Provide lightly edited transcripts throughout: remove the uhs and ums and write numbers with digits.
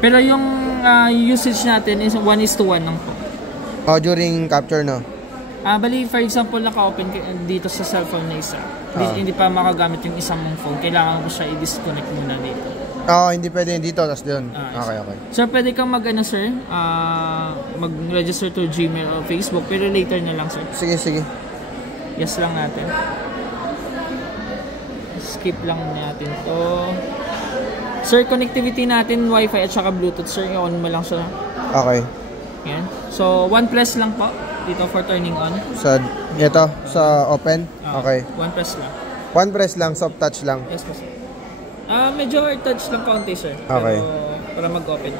Pero yung usage natin is 1:1 lang po. Oh, during capture, no? Bali, for example, naka-open dito sa cellphone na isa. Hindi pa makagamit yung isang mong phone. Kailangan ko siya i-disconnect muna dito. Hindi pwede dito, tapos doon. Okay. So, pwede kang sir, mag-register to Gmail o Facebook, pero later na lang, sir. Sige. Yes lang natin. Skip lang natin to. Sir, connectivity natin, Wi-Fi at saka Bluetooth, sir. I-on mo lang siya. Okay. Yan. So, 1+ lang po dito for turning on. Sa open? Okay. 1+ lang. 1 press lang, soft touch lang. Yes po, sir. Medyo hard touch lang kaunti, sir. Okay. Pero, para mag-open.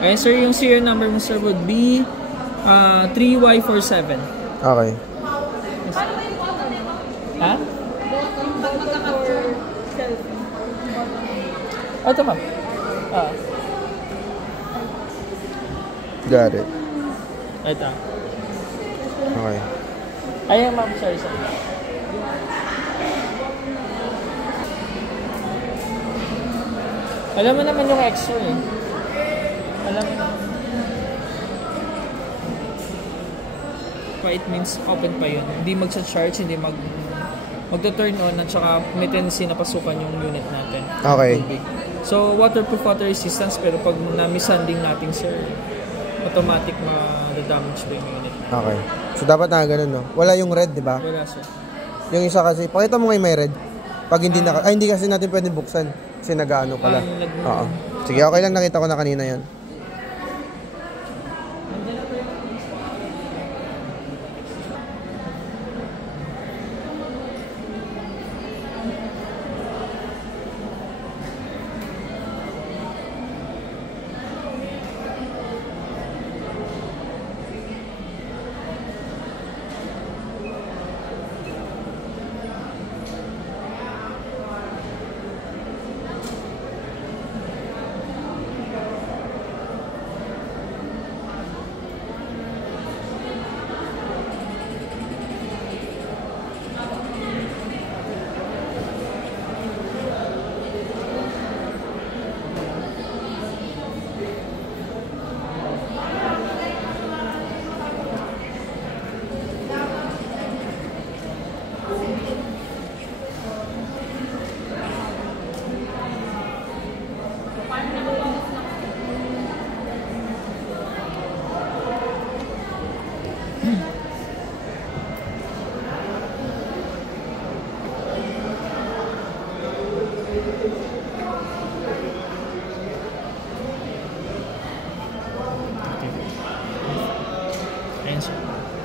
Okay, sir, yung serial number mo, sir, would be 3Y47. Okay. Yes. Ha? Ito ma'am. Got it. Ito. Okay. Ayan ma'am, sorry. Alam mo naman yung extra eh. Alam mo naman. It means open pa yun. Hindi magsa-charge, hindi magto-turn on at saka may tendency na pasukan yung unit natin. Okay. So, waterproof, water resistance, pero pag na-mishandling natin, sir, automatic ma-damage pa yung unit. Okay. So, dapat na ganun, no? Wala yung red, di ba? Wala, sir. Yung isa kasi, pakita mo ngayon may red. Pag hindi hindi kasi natin pwede buksan. Kasi nag-ano pala. Oo. Sige, okay lang, nakita ko na kanina yan.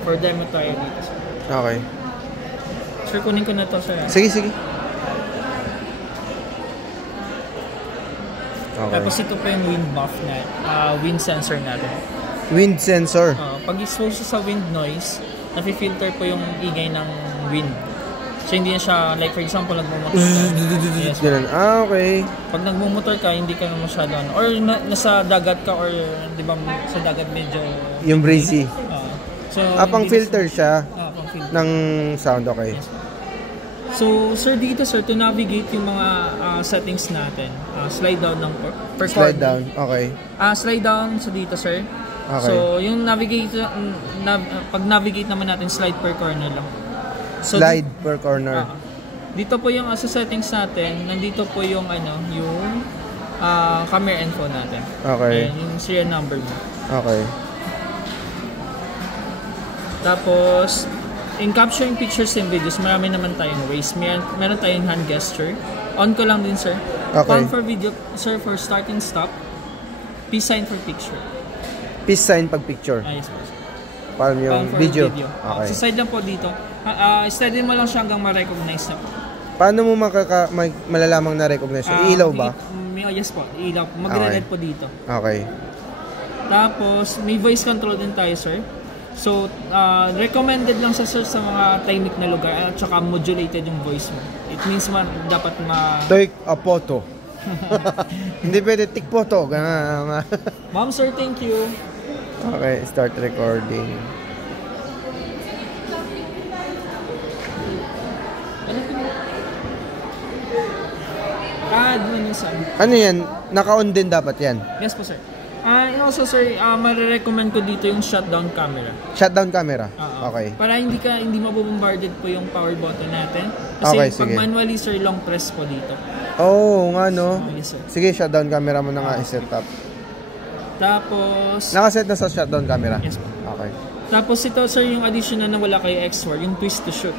For demo tayo dito, sir. Okay. Sir, kunin ko na to, sir. Sige. Okay. Tapos ito po yung wind buff na wind sensor natin. Wind sensor? Pag expose sa wind noise, nafi-filter po yung ingay ng wind. So hindi na siya, like for example, nagmumotor ka. Yes. Okay. Pag nagmumotor ka, hindi ka na masyado or nasa dagat ka or di ba sa dagat medyo yung breezy. So pang filter siya pang-filter ng sound, okay. Yes. So sir, dito sir, to navigate yung mga settings natin, slide down ng per corner. Slide down, okay. Slide down sa dito sir. Okay. So yung navigate pag navigate naman natin, slide per corner lang. So, slide per corner. Dito po yung sa settings natin, nandito po yung yung camera info natin. Okay. Ayan, yung serial number mo. Okay. Tapos in capturing pictures and videos, marami naman tayong ways. Meron tayong hand gesture. On ko lang din, sir. Okay. Palm for video, sir, for start and stop. Peace sign for picture. Peace sign pag picture. Yes, sir. Palm yung video. Okay. Sa side lang po dito. Steady mo lang siya hanggang ma-recognize na po. Paano mo malalamang na-recognize? Ilaw ba? Yes po, ilaw. Magre-red po dito. Okay. Tapos, may voice control din tayo, sir. So, recommended lang sa sir sa mga tahimik na lugar at saka modulated yung voice mo. It means dapat take a photo. Hindi pwede take photo. Ma'am, sir, thank you. Okay, start recording. Ano sa Ano yan? Naka-on din dapat yan? Yes po, sir. And also, sir, marirecommend ko dito yung shutdown camera. Shutdown camera? Okay. Para hindi mabobombarded po yung power button natin. Kasi Okay, pag sige. manually, sir, long press po dito. Oo, nga no. Yes, sir. Sige, shutdown camera mo na nga i-set up. Tapos, Nakaset na sa shutdown camera? yes po. Okay. Tapos ito, sir, yung additional na wala kay X4, yung twist to shoot.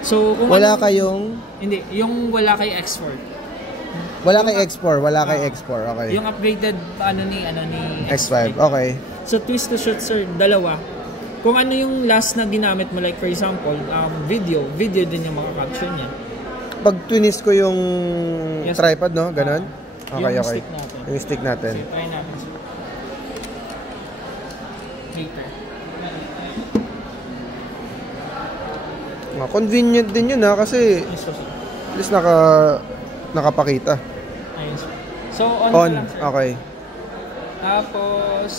So, kung Wala ano- kayong... Hindi, yung wala kay X4. Wala kay X4, wala kay X4. Okay. Yung upgraded ni X5, okay. So, twist to shoot, sir, dalawa. Kung ano yung last na ginamit mo, like for example, video din yung makaka-capture niya. Pag twist ko yung Yes. tripod, no? Ganon? Okay, yung okay. stick natin. Yung stick natin. So, try natin, sir. Later. Convenient din yun ha, kasi Yes, sir. at least nakapakita. Ayun, sir. So, on On, lang, sir. okay. Tapos,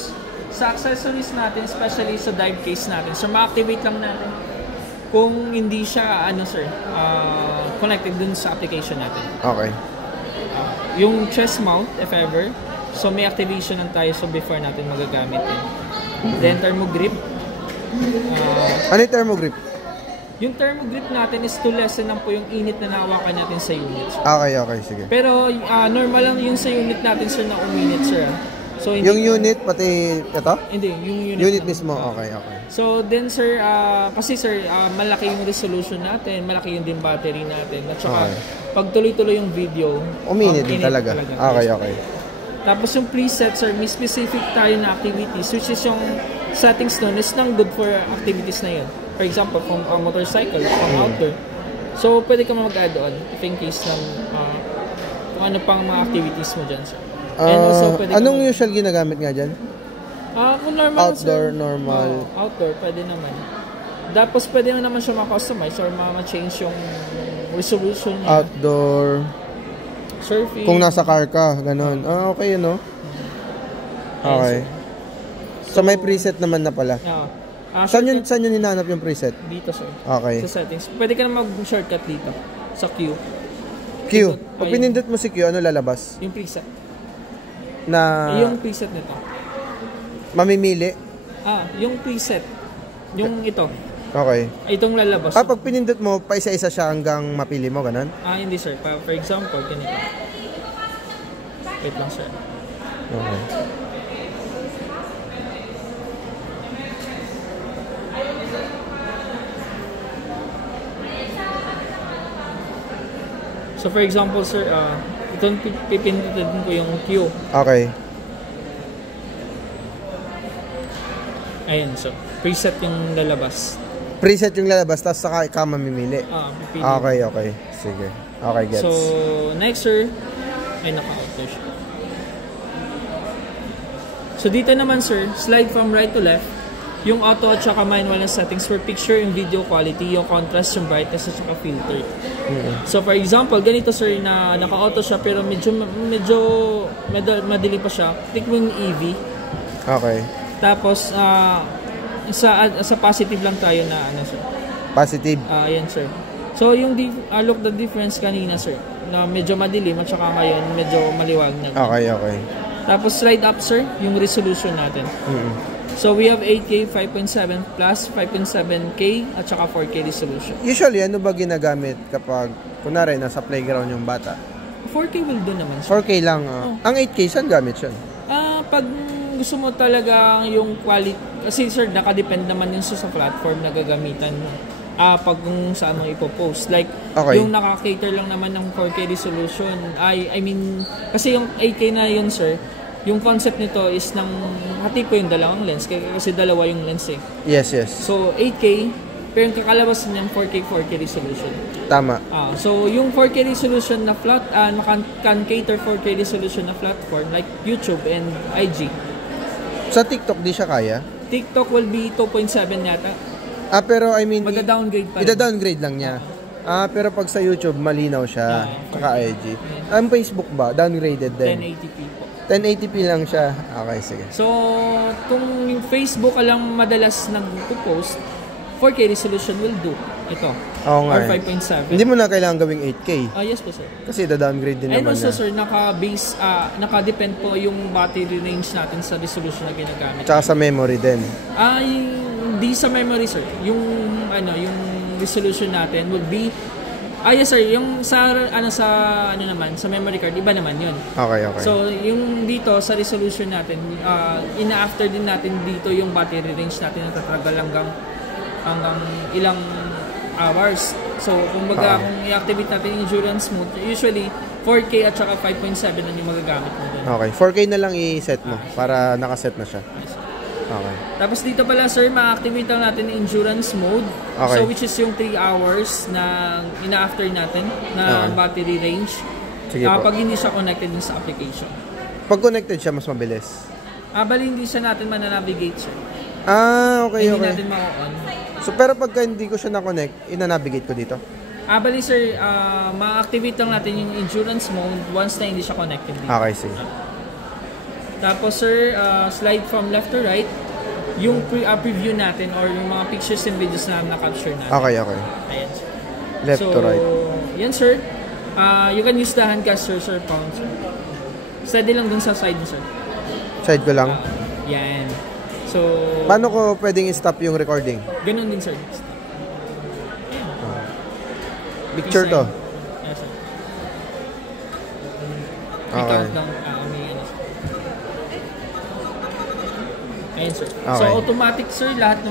sa accessories natin, especially sa dive case natin, so ma-activate lang natin kung hindi siya, sir, connected dun sa application natin. Okay. Yung chest mount, if ever, so may activation lang tayo so before natin magagamit yun. Then, thermogrip. Ano yung thermogrip? Yung thermogrip natin is to lessen lang po yung init na nahawakan natin sa unit, sir. Okay, okay, sige. Pero, normal lang yung sa unit natin, sir, na uminit, sir. So, hindi, Yung unit, pati ito? Hindi, yung Unit lang. mismo, okay, okay. So, then, sir, kasi, sir, malaki yung resolution natin, malaki yung din battery natin. At saka, Okay. pag tuloy-tuloy yung video, Uminit din init talaga. Okay, okay. Tapos yung preset, sir, may specific tayo na activities, which is yung settings nun is nang good for activities na yun. For example, kung motorcycle, kung outdoor. So, pwede ka mag-add on if in case ng kung ano pang mga activities mo dyan, sir. Pwede Anong usual ginagamit nga dyan? kung normal, Outdoor, sir, normal. Outdoor, pwede naman. Tapos, pwede mo naman siya ma-customize or ma-change yung resolution niya. Outdoor. Surfing. Kung nasa car ka, ganun. Okay yun, no? Okay. So, may preset naman na pala. Saan yun hinanap yung preset? Dito, sir. Okay. Sa settings. Pwede ka na mag-shortcut dito. Sa Q. Q. Pag pinindot mo si Q, ano lalabas? Yung preset. Yung preset nito. mamimili? Yung preset. Yung ito. Okay. Itong lalabas. Pag pinindot mo, pa isa-isa siya hanggang mapili mo, ganun? Hindi, sir. For example, ganito. Wait lang, sir. Okay. So, for example, sir, itong pipindutin ko yung Q. Okay. Ayun, so, preset yung lalabas. Preset yung lalabas, tapos saka ka mamimili. Pipili. Okay, okay. Sige. Okay, gets. So, next, sir, ay naka-auto siya. So, dito naman, sir, slide from right to left. Yung auto at saka manual na settings for picture, yung video quality, yung contrast, yung brightness, at saka filter. So, for example, ganito, sir, na naka-auto siya, pero medyo madilim pa siya. Click mo yung EV. Okay. Tapos, sa positive lang tayo na, sir. Positive. Ayan, sir. So, yung look the difference kanina, sir, na medyo madilim at saka ngayon medyo maliwag na. Okay, okay. Tapos, slide up, sir, yung resolution natin. So, we have 8K, 5.7 plus, 5.7K, at saka 4K resolution. Usually, ano ba ginagamit kapag, kunwari, nasa playground yung bata? 4K will do naman, sir. 4K lang. Ang 8K, saan gamit siya? Pag gusto mo talaga yung quality, kasi, sir, nakadepend naman yun sa platform na gagamitan mo. Pag kung saan mo ipopost. Like, Okay. yung nakakater lang naman ng 4K resolution. I mean, kasi yung 8K na yun, sir, yung concept nito is hati po yung dalawang lens. Kasi dalawa yung lens eh. Yes, yes. So, 8K, pero yung kakalabas niyan 4K resolution. Tama. So, yung 4K resolution na can cater 4K resolution na platform like YouTube and IG. Sa TikTok, di siya kaya? TikTok will be 2.7 yata. Pero I mean, Mag-downgrade pa rin. ida-downgrade lang niya. Pero pag sa YouTube, malinaw siya. Saka IG. Ang Facebook ba? Downgraded din. 1080p po. 1080p lang siya. Okay, sige. So, kung yung Facebook ka lang madalas nag-post, 4K resolution will do. ito. Oo nga Or eh. 5.7. Hindi mo na kailangan gawing 8K. Yes po sir. Kasi da-downgrade din And naman also na. sir, naka-depend po yung battery range natin sa resolution na ginagamit. Tsaka sa memory din. Hindi sa memory sir. Yung resolution natin would be yes sir, yung sa sa memory card iba naman 'yun. Okay. So, yung dito sa resolution natin, ina-after din natin dito yung battery range natin na tatagal hanggang ilang hours. So, kumbaga kung i-activate natin yung endurance mode, usually 4K at saka 5.7 na yung magagamit mo doon. Okay. 4K na lang i-set mo para nakaset na siya. Okay. Tapos dito pala sir, ma-activate lang natin yung endurance mode. Okay. So which is yung 3 hours na ina-after natin na battery range. Sige po. Pag hindi siya connected din sa application. Pag connected siya, mas mabilis. Bali hindi siya natin mananavigate sir. Okay. Hindi natin ma-on. So pero pagka hindi ko siya na-connect, ina-navigate ko dito? Bali sir, ma-activate lang natin yung endurance mode once na hindi siya connected dito. Okay, sige. Tapos sir, slide from left to right, yung preview natin or yung mga pictures and videos na na-capture natin. Okay. Ayan sir. Left to right. Yan sir. You can use the hand gesture sir, pound sir. Steady lang dun sa side sir. Side ko lang. Yan. So, Paano ko pwedeng i-stop yung recording? ganun din sir. Picture to. Yes sir. Okay. I-count lang. May ano sir. Ayan sir. So Okay. automatic sir, lahat ng